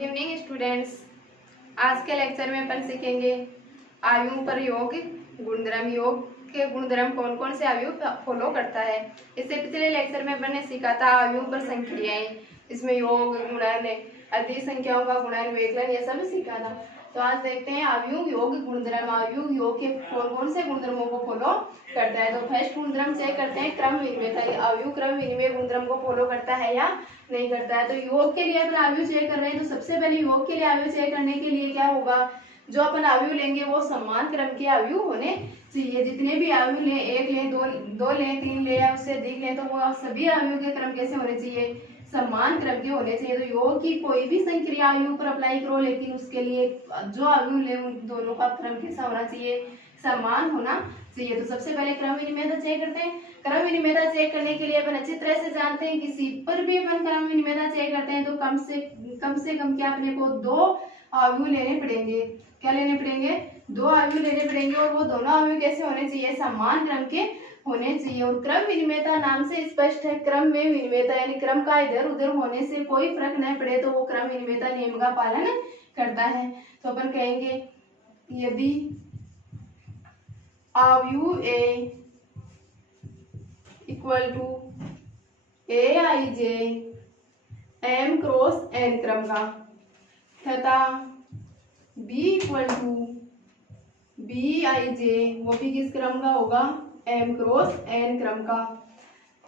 Good evening students. आज के lecture में अपन सीखेंगे आयु पर योग गुणधर्म। योग के गुणधर्म कौन कौन से आयु फॉलो करता है। इससे पिछले लेक्चर में अपन ने सीखा था आयु पर संक्रियाएं, इसमें योग, गुणन, अधिक संख्याओं का गुणन, व्यकलन, ये सब सीखा था। तो आज देखते हैं आयु योग गुणधर्म। आयु योग के कौन कौन से गुणधर्मों को फॉलो करता है। तो फर्स्ट गुणधर्म चेक करते हैं क्रम विनिमयता। आयु क्रम विनिमय गुणधर्म को फॉलो करता है या नहीं करता है। तो योग के लिए अपन आयु चेक कर रहे हैं, तो सबसे पहले योग के लिए आयु चेक करने के लिए क्या होगा, जो अपन आयु लेंगे वो समान क्रम की आयु होने चाहिए। जितने भी आयु लें, एक लें, दो लें, तीन लें या उससे अधिक लें, तो वो सभी आयु के क्रम कैसे होने चाहिए, समान क्रम के होने चाहिए। तो योग की कोई भी संक्रिया आयु पर अप्लाई करो, लेकिन उसके लिए जो आयु ले उन दोनों का क्रम कैसा होना चाहिए, समान होना चाहिए। तो सबसे पहले क्रम विनिमयता चेक करते हैं। क्रम विनिमयता चेक करने के लिए अपन अच्छी तरह से जानते हैं, किसी पर भी अपन क्रम विनिमयता चेक करते हैं तो कम से कम क्या अपने को दो आयु लेने पड़ेंगे। क्या लेने पड़ेंगे, दो आयु लेने पड़ेंगे, और वो दोनों आयु कैसे होने चाहिए, समान क्रम के होने चाहिए। और क्रम विनिमयता नाम से स्पष्ट है, क्रम में विनिमयता यानी क्रम का इधर उधर होने से कोई फर्क न पड़े तो वो क्रम विनिमयता नियम का पालन करता है। तो अपन कहेंगे यदि आयु A equal to A I J M cross N क्रम का तथा B equal to B I J वो भी किस क्रम का होगा, एम क्रॉस एन क्रम का।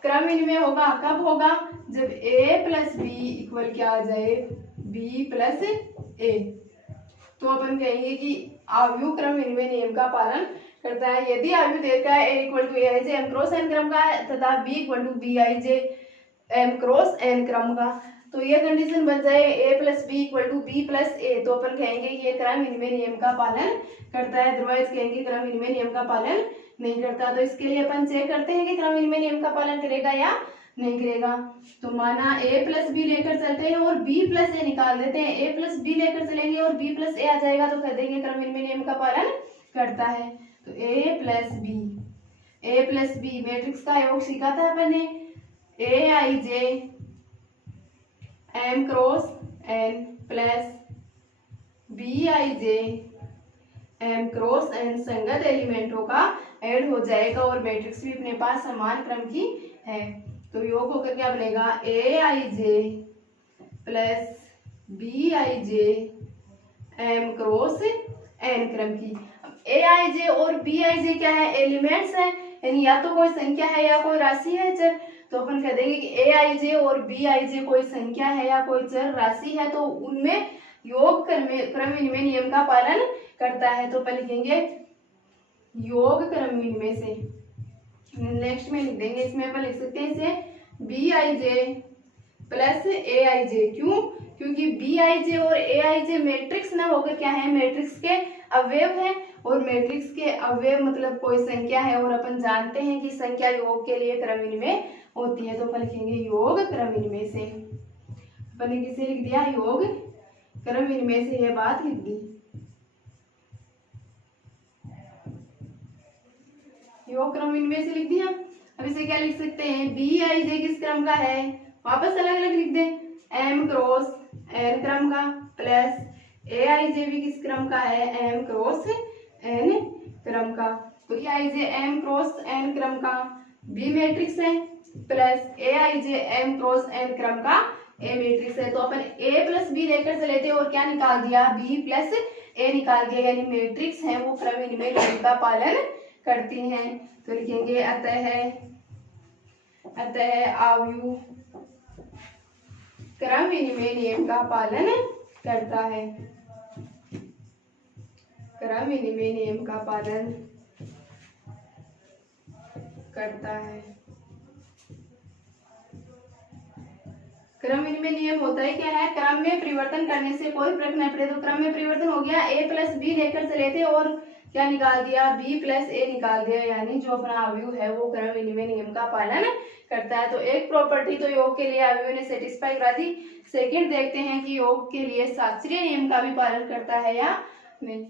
क्रम विनिमय होगा कब होगा, जब a प्लस बी इक्वल क्या आ जाए, b प्लस ए। तो अपन कहेंगे कि आयु क्रम विनिमय नियम का पालन करता है। यदि आयु देखा है a equal to A I J M cross N क्रम का है तथा b equal to B I J M cross N क्रम का, तो ये कंडीशन बन जाए a plus B equal to B plus A, तो अपन कहेंगे कि ये क्रम विनिमय नियम का पालन करता है। अदरवाइज कहेंगे क्रम विनिमय नियम का पालन नहीं करता। तो इसके लिए अपन चेक करते हैं कि क्रम विनिमय नियम का पालन करेगा या नहीं करेगा। तो माना a प्लस बी लेकर चलते हैं और b प्लस ए निकाल देते हैं। a प्लस बी लेकर चलेंगे और b प्लस ए आ जाएगा, तो कह देंगे क्रम विनिमय नियम का पालन करता है। तो a प्लस बी मैट्रिक्स का योग सीखा था अपन ने, A I J M cross N plus B I J M cross N संगत एलिमेंटों का ऐड हो जाएगा और मैट्रिक्स भी अपने पास समान क्रम की है। तो योग होकर क्या बनेगा, A I J plus B I J M cross N क्रम की। ए आई जे और बी आई जे क्या है, एलिमेंट्स है, यानी या तो कोई संख्या है या कोई राशि है, चर। तो अपन कह देंगे कि ए आई जे और बी आई जे कोई संख्या है या कोई चर राशि है, तो उनमें योग क्रम विनिमय नियम का पालन करता है। तो अपन लिखेंगे योग क्रम विनिमय से। नेक्स्ट में लिख देंगे, इसमें अपन लिख सकते हैं इसे B I J plus A I जे। क्यों, क्योंकि बी आई जे और ए आई जे मैट्रिक्स ना होकर क्या है, मैट्रिक्स के अवयव है, और मैट्रिक्स के अवयव मतलब कोई संख्या है, और अपन जानते हैं कि संख्या योग के लिए क्रम विनिमय होती है। तो अपन लिखेंगे योग क्रम विनिमय से। अपन ने किसे लिख दिया, योग क्रम विनिमय से यह बात लिख दी। योग क्रम विनिमय से लिख दिया। अब इसे क्या लिख सकते हैं, बी आई जे किस क्रम का है, वापस अलग अलग लिख दे, एम क्रॉस एन क्रम का, प्लस ए आई जे भी किस क्रम का है, एम क्रॉस एन क्रम का। तो ए I J M cross N क्रम का बी मैट्रिक्स है, plus A I J M cross N क्रम का ए मैट्रिक्स है। तो अपन ए प्लस बी लेकर चले थे और क्या निकाल दिया, बी प्लस ए निकाल दिया, यानी मैट्रिक्स है वो क्रम विनिमय नियम का पालन करती हैं। तो लिखेंगे अतः आयु क्रम विनिमय नियम का पालन करता है। क्रम विनिमय नियम का पालन करता है। क्रम विनिमय नियम होता है क्या है, क्रम में परिवर्तन करने से कोई फर्क नहीं पड़े। तो क्रम में परिवर्तन हो गया, a प्लस बी लेकर चले थे और क्या निकाल दिया, b प्लस ए निकाल दिया, यानी जो अपना आयु है वो क्रम विनिमय नियम का पालन करता है। तो एक प्रॉपर्टी तो योग के लिए आयु ने सेटिस्फाई करा दी। सेकंड देखते हैं कि योग के लिए शास्त्रीय नियम का भी पालन करता है या नहीं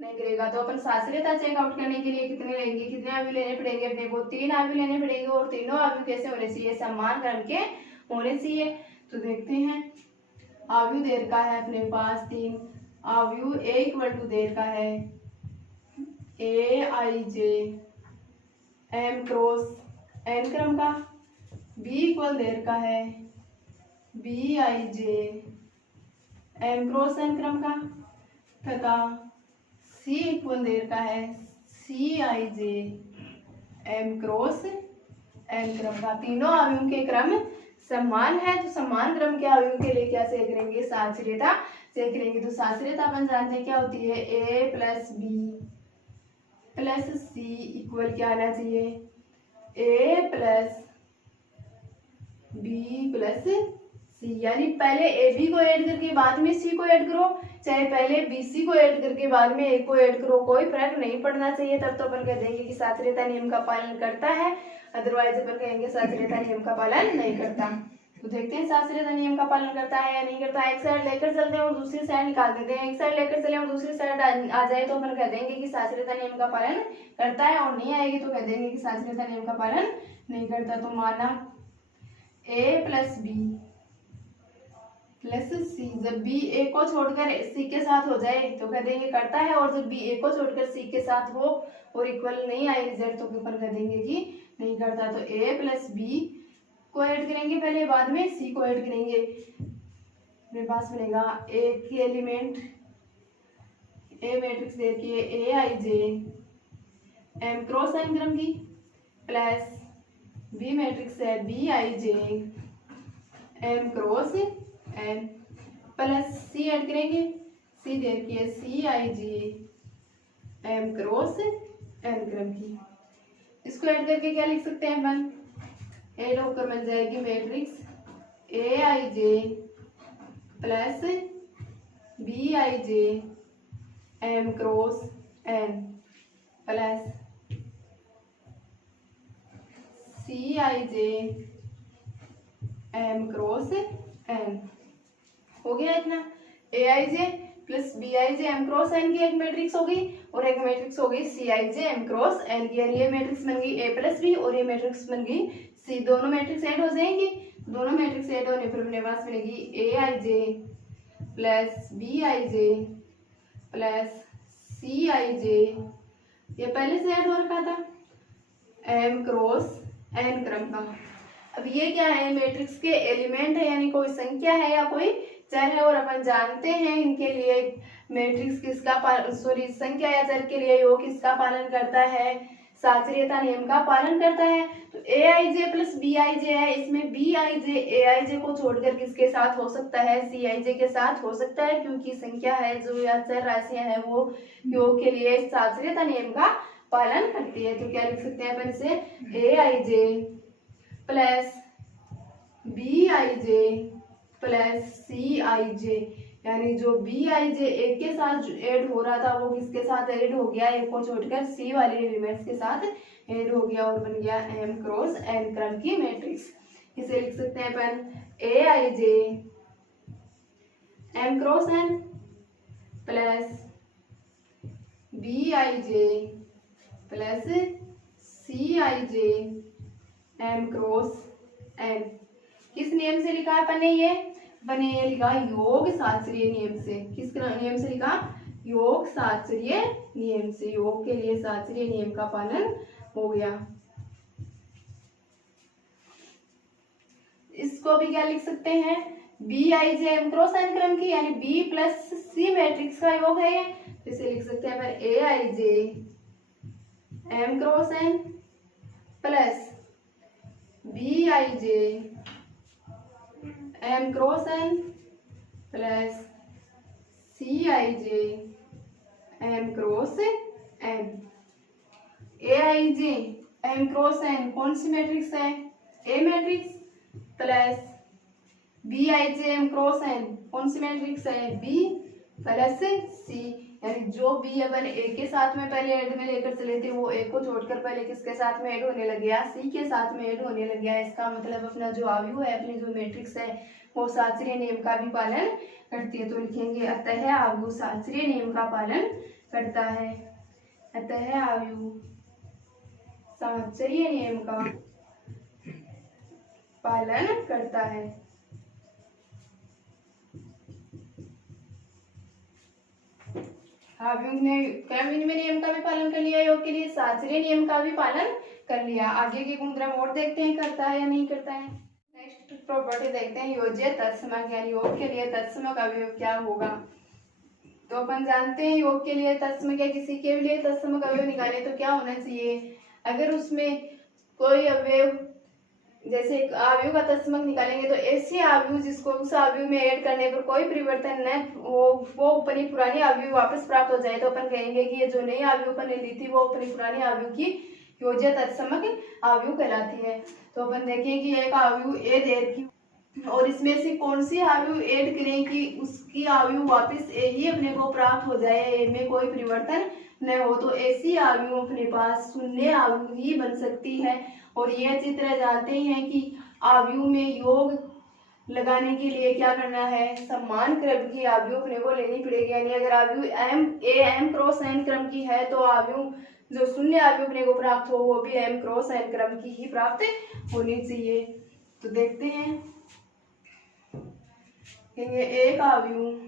करेगा। तो अपन शास्त्रीयता चेकआउट करने के लिए कितने लेंगे, कितने आयु लेने पड़ेंगे, अपने को 3 आयु लेने पड़ेंगे, और तीनों आयु कैसे होने चाहिए, समान क्रम के होने चाहिए। तो देखते हैं आव्यूह दे रखा है अपने पास 3 आव्यूह A इक्वल टू दे रखा है AIJ M क्रॉस n क्रम का, B इक्वल दे रखा है BIJ M क्रॉस n क्रम का, तथा C इक्वल दे रखा है CIJ M क्रॉस n क्रम का। तीनों आव्यूहों के क्रम समान है, तो समान क्रम के आव्यूहों के लिए क्या सेक लेंगे, साचर्यता सेक लेंगे। तो साचर्यता अपन जानते हैं क्या होती है, A plus B plus C equal क्या आना चाहिए, A plus B plus C। यानी पहले AB को ऐड करके बाद में C को ऐड करो, चाहे पहले BC को ऐड करके बाद में A को ऐड करो, कोई फर्क नहीं पड़ना चाहिए। तब तो अपन कह देंगे कि साचर्यता नियम का पालन करता है, अदरवाइज अपन कहेंगे साचर्यता नियम का पालन नहीं करता। तो देखते हैं साचर्यता नियम का पालन करता है या नहीं करता। एक साइड लेकर चलते हैं और दूसरी साइड निकाल देते हैं। एक साइड लेकर चले और दूसरी साइड आ जाए तो अपन कह देंगे कि साचर्यता नियम का पालन करता है, और नहीं आएगी तो कह देंगे कि साचर्यता नियम का पालन नहीं करता। तो माना A plus B plus C, जब B A को छोड़कर C के साथ हो जाए तो कह देंगे करता है, और जब B A को छोड़कर C के साथ हो और इक्वल नहीं आए रिजल्ट तो अपन कह देंगे कि नहीं करता। तो A प्लस B को ऐड करेंगे पहले, बाद में C को ऐड करेंगे। मेरे पास बनेगा A की एलिमेंट A मैट्रिक्स दे रखी है AIJ M क्रॉस n क्रम की, प्लस B मैट्रिक्स है BIJ M cross n, plus C add करेंगे, C दे रखी है CIJ M क्रॉस n क्रम की। इसको ऐड करके क्या लिख सकते हैं अपन, ऐड होकर बन जाएगी matrix AIJ plus BIJ M cross n plus CIJ M cross n। हो गया इतना। AIJ plus BIJ M cross n की एक मैट्रिक्स होगी और एक मैट्रिक्स होगी CIJ M क्रॉस n की। ये मैट्रिक्स बन गई A प्लस B और ये मैट्रिक्स बन गई C। दोनों मैट्रिक्स ऐड हो जाएंगी। दोनों मैट्रिक्स ऐड होने पर अपने पास बनेगी AIJ plus BIJ plus CIJ, ये पहले से ऐड हो रखा था, M क्रॉस n क्रम का। अब ये क्या है, मैट्रिक्स के एलिमेंट है, यानी कोई संख्या है या कोई चर है, और अपन जानते हैं इनके लिए मैट्रिक्स किसका संख्या या चर के लिए योग किसका पालन करता है, साचर्यता नियम का पालन करता है। तो AIJ प्लस BIJ है, इसमें BIJ AIJ को छोड़कर किसके साथ हो सकता है, CIJ के साथ हो सकता है, क्योंकि संख्या है जो या चर राशियां है वो योग के लिए साचर्यता नियम का पालन करती है। तो क्या लिख सकते हैं अपन इसे, AIJ plus BIJ plus CIJ, यानी जो BIJ एक के साथ ऐड हो रहा था वो किसके साथ ऐड हो गया, एक को छोड़कर C वाले एलिमेंट्स के साथ ऐड हो गया और बन गया M क्रॉस n क्रम की मैट्रिक्स। इसे लिख सकते हैं अपन AIJ M cross n plus BIJ plus CIJ M cross n। किस नियम से लिखा है अपन ने, ये बने ये लिखा योग साचर्य नियम से। किस नियम से लिखा, योग साचर्य नियम से। योग के लिए साचर्य नियम का पालन हो गया। इसको भी क्या लिख सकते हैं, BIJ M क्रॉस n क्रम की, यानी B प्लस C मैट्रिक्स का योग है ये। तो इसे लिख सकते हैं पर AIJ M cross n plus BIJ M cross n plus CIJ M cross n। AIJ M cross n कौन सी मैट्रिक्स है, A matrix, plus BIJ M cross n कौन सी मैट्रिक्स है, B प्लस C। यानी जो B अपन A के साथ में पहले ऐड में लेकर चले थे वो A को छोड़कर पहले किसके साथ में ऐड होने लग गया, C के साथ में ऐड होने लग गया। इसका मतलब अपना जो आव्यूह है, अपनी जो मैट्रिक्स है वो साचर्य नियम का भी पालन करती है। तो लिखेंगे अतः आव्यूह साचर्य नियम का पालन करता है। अतः आव्यूह साचर्य नियम का पालन करता है। अवयव ने क्रम विनिमय नियम का भी पालन कर लिया, योग के लिए शास्त्रीय नियम का भी पालन कर लिया। आगे के गुणधर्म और देखते हैं करता है या नहीं करता है। नेक्स्ट प्रॉपर्टी देखते हैं योज्य तत्समक, यानी योग के लिए तत्समक अवयव क्या होगा। तो अपन जानते हैं योग के लिए तत्समक या किसी के लिए तत्समक अवयव निकाले तो क्या होना चाहिए। अगर उसमें कोई अवयव जैसे अवयव का तत्समक निकालेंगे तो ऐसे अवयव जिसको उस अवयव में ऐड करने पर कोई परिवर्तन न हो, वो अपनी पुरानी अवयव वापस प्राप्त हो जाए तो अपन कहेंगे कि ये जो नई अवयव अपन ने ली थी वो अपनी पुरानी अवयव की योज्य तत्समक अवयव कहलाती है। तो अपन देखें कि एक अवयव ए दे रखी और इसमें से कौन सी अवयव ऐड करें कि उसकी अवयव वापस ए ही अपने को प्राप्त हो जाए, ए में कोई परिवर्तन न हो। तो ऐसी अवयव अपने पास शून्य अवयव ही बन सकती है। और यह चित्र जानते हैं कि अवयव में योग लगाने के लिए क्या करना है, समान क्रम की अवयव अपने को लेनी पड़ेगी। यानी अगर अवयव m क्रॉस n क्रम की है तो अवयव जो शून्य अवयव अपने को प्राप्त हो वो भी m क्रॉस n क्रम की ही प्राप्त होनी चाहिए। तो देखते हैं, एक अवयव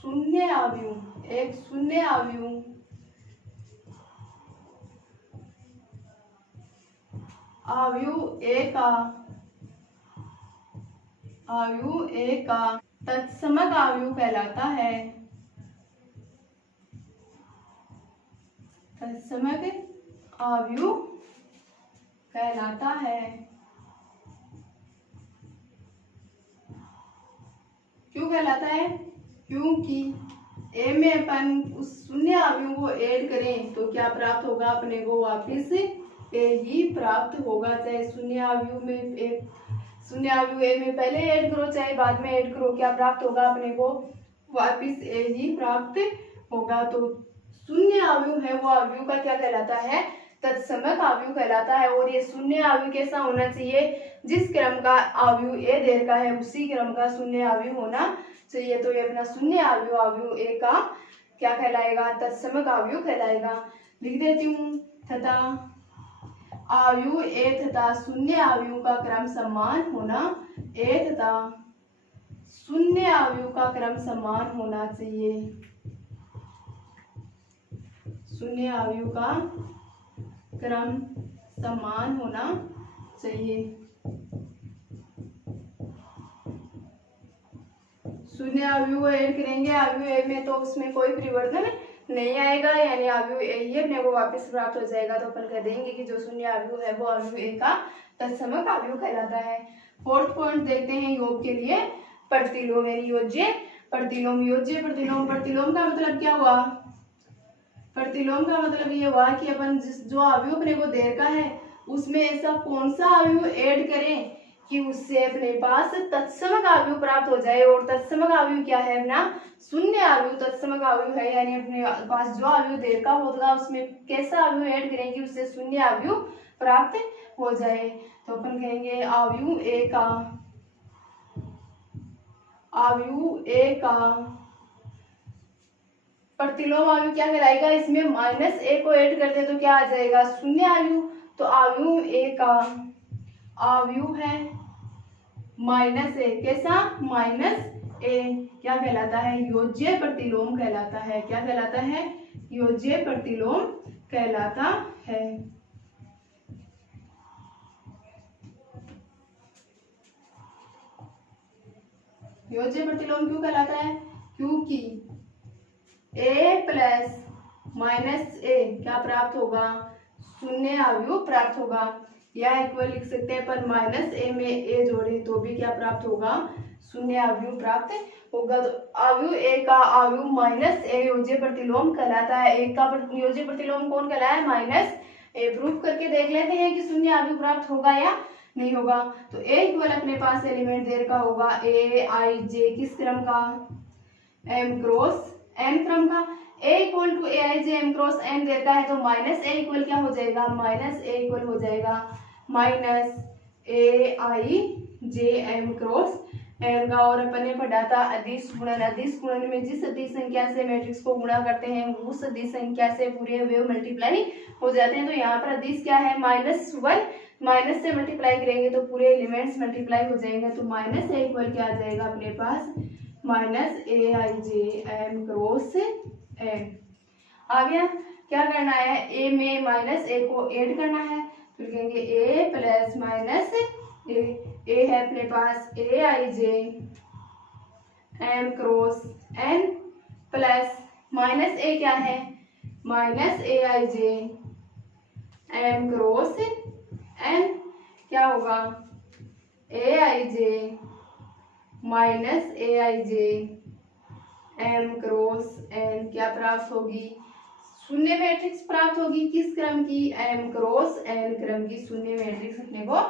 शून्य अवयव, एक शून्य अवयव अवयव ए का तत्समक अवयव कहलाता है। तत्समक अवयव कहलाता है। क्यों कहलाता है? क्योंकि ए में अपन उस शून्य अवयव को ऐड करें तो क्या प्राप्त होगा, अपने को वापिस ए ही प्राप्त होगा। चाहे शून्य अवयव में ए में पहले ऐड करो चाहे बाद में ऐड करो, क्या प्राप्त होगा, अपने को वापिस ए ही प्राप्त होगा। तो शून्य अवयव है वो अवयव का क्या कहलाता है, तत्समक अवयव कहलाता है। और ये शून्य अवयव कैसा होना चाहिए, जिस क्रम का अवयव ए देर का है उसी क्रम का शून्य अवयव होना चाहिए। तो ये अपना शून्य अवयव ए का क्या कहलाएगा, तत्समक अवयव कहलाएगा। लिख देती हूँ, तथा अवयव ए तथा शून्य अवयव का क्रम समान होना, ए तथा शून्य अवयव का क्रम समान होना चाहिए। शून्य अवयव का क्रम समान होना चाहिए। शून्य अवयव ऐड करेंगे अवयव ए में तो उसमें कोई परिवर्तन नहीं आएगा, यानी अवयव ए ही अपने को वापस प्राप्त हो जाएगा। तो अपन कह देंगे कि जो शून्य अवयव है वो अवयव ए का तत्समक अवयव कहलाता है। फोर्थ पॉइंट देखते हैं योग के लिए प्रतिलोम यानी योज्य प्रतिलोम। योज्य प्रतिलोम, प्रतिलोम का मतलब क्या हुआ, प्रतिलोम का मतलब ये हुआ कि अपन जो अवयव अपने को देर का है उसमें ऐसा कौन सा अवयव ऐड करें कि उससे अपने पास तत्समक अवयव प्राप्त हो जाए। और तत्समक अवयव क्या है, अपना शून्य अवयव तत्समक अवयव है। यानी अपने पास जो अवयव देर का होगा उसमें कैसा अवयव ऐड करें कि उससे शून्य अवयव प्राप्त हो जाए। तो अपन कहेंगे अवयव ए का प्रतिलोम अवयव क्या कहलाएगा, इसमें माइनस ए को ऐड कर दे तो क्या आ जाएगा, शून्य अवयव। तो अवयव ए का अवयव है माइनस ए, कैसा, माइनस ए, क्या कहलाता है, योज्य प्रतिलोम कहलाता है। क्या कहलाता है, योज्य प्रतिलोम कहलाता है। योज्य प्रतिलोम क्यों कहलाता है, क्योंकि ए प्लस माइनस ए क्या प्राप्त होगा, शून्य अवयव प्राप्त होगा। या इक्वल लिख सकते हैं पर माइनस ए में ए जोड़े तो भी क्या प्राप्त होगा, शून्य अवयव प्राप्त होगा। तो अवयव ए का अवयव माइनस ए योज्य प्रतिलोम कहलाता है। एक का योज्य प्रतिलोम कौन कहलाया है, माइनस ए। प्रूफ करके देख लेते हैं कि शून्य अवयव प्राप्त होगा या नहीं होगा। तो ए इक्वल अपने पास एलिमेंट देर का होगा ए आई जे, किस क्रम का, एम क्रॉस एन क्रम का। A equal to A I J M cross N देता है तो माइनस ए इक्वल क्या हो जाएगा, माइनस ए इक्वल हो जाएगा minus A I J M cross M का, और अपन ने पढ़ा था अदिश गुणन। अदिश गुणन में जिस अदिश संख्या से मैट्रिक्स को गुणा करते हैं उस अदिश संख्या से पूरे अवयव मल्टीप्लाई हो जाते हैं। तो यहाँ पर अदिश क्या है, -1, माइनस से मल्टीप्लाई करेंगे तो पूरे एलिमेंट्स मल्टीप्लाई हो जाएंगे। तो माइनस ए इक्वल क्या आ जाएगा अपने पास, -aij m क्रॉस n आ गया। क्या करना है, a में -a को ऐड करना है, फिर कहेंगे a प्लस माइनस ए है अपने पास aij m cross n plus -a क्या है, -aij m क्रॉस n, क्या होगा aij -aij m cross n क्या प्राप्त होगी, शून्य मैट्रिक्स प्राप्त होगी। किस क्रम की, m क्रॉस n क्रम की शून्य मैट्रिक्स अपने को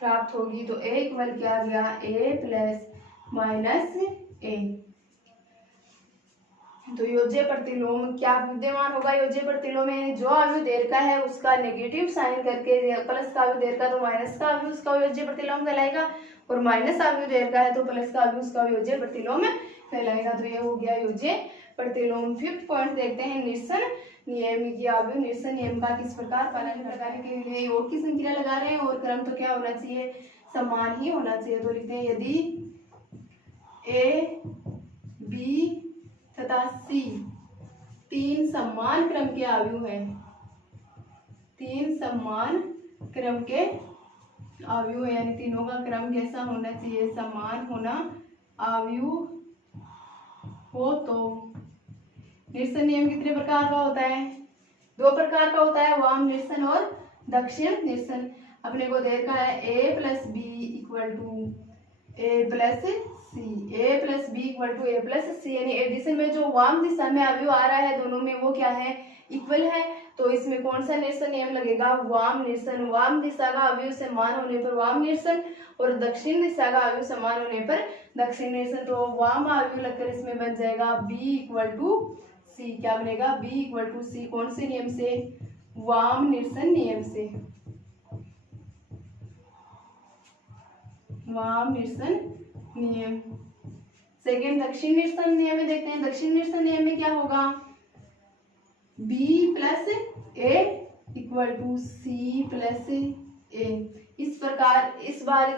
प्राप्त होगी। तो a इक्वल क्या आ गया, a प्लस -a। तो योज्य प्रतिलोम क्या विद्यमान होगा, योज्य प्रतिलोम में जो अवयव देर का है उसका नेगेटिव साइन करके, प्लस का अवयव देर का तो माइनस का अवयव उसका योज्य प्रतिलोम कहलाएगा, और माइनस अवयव देर का है तो प्लस का अवयव उसका योज्य प्रतिलोम कहलाएगा। तो ये हो गया योज्य प्रतिलोम। 5th पॉइंट देखते हैं, निरसन नियम की अवयव निरसन नियम का किस प्रकार पालन लगाने के लिए योग की संख्या लगा रहे हैं और क्रम तो क्या होना चाहिए, समान ही होना चाहिए। तो लिखते हैं यदि ए बी तथा सी तीन समान क्रम के अवयव हैं, तीन समान क्रम के अवयव यानी तीनों का क्रम कैसा होना चाहिए, समान होना अवयव हो तो निरसन नियम कितने प्रकार का होता है, 2 प्रकार का होता है, वाम निरसन और दक्षिण निरसन। अपने को देखा है a plus B equal to A plus C, A plus B equal to A plus C, यानी एडिशन में जो वाम दिशा में अवयव आ रहा है दोनों में वो क्या है, इक्वल है। तो इसमें कौन सा निरसन नियम लगेगा, वाम निरसन। वाम दिशा का अवयव समान होने पर वाम निरसन और दक्षिण दिशा का अवयव समान होने पर दक्षिण निरसन। तो वाम अवयव लगकर इसमें बन जाएगा b इक्वल टू सी। क्या बनेगा, b इक्वल टू सी। कौन से नियम से, वाम निरसन नियम से, वाम निरसन नियम। सेकेंड दक्षिण निरसन नियम में देखते हैं, दक्षिण निरसन नियम में क्या होगा, b plus A equal to C plus A. इस प्रकार इस बार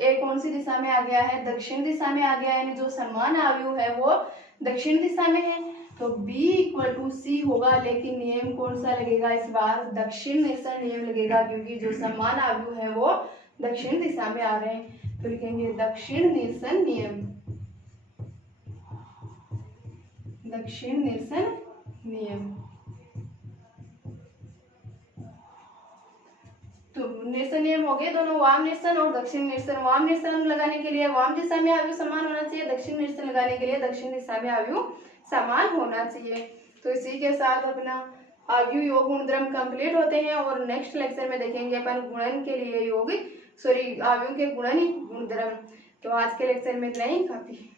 ए कौन सी दिशा में आ गया है, दक्षिण दिशा में आ गया है, यानी जो समान अवयव है वो दक्षिण दिशा में है। तो b इक्वल टू सी होगा, लेकिन नियम कौन सा लगेगा इस बार, दक्षिण निरसन नियम लगेगा, क्योंकि जो समान अवयव है वो दक्षिण दिशा में आ रहे हैं। तो लिखेंगे दक्षिण निरसन नियम, दक्षिण निरसन नियम। तो निरसन नियम हो गए दोनों, वाम निरसन और दक्षिण निरसन। वाम निरसन लगाने के लिए वाम दिशा में अवयव समान होना चाहिए, दक्षिण निरसन लगाने के लिए दक्षिण दिशा में अवयव समान होना चाहिए। तो इसी के साथ अपना अवयव योग गुणधर्म कंप्लीट होते हैं, और नेक्स्ट लेक्चर में देखेंगे अपन गुणन के लिए योग, अवयव के गुणन गुणधर्म। तो आज के लेक्चर में इतना ही काफी।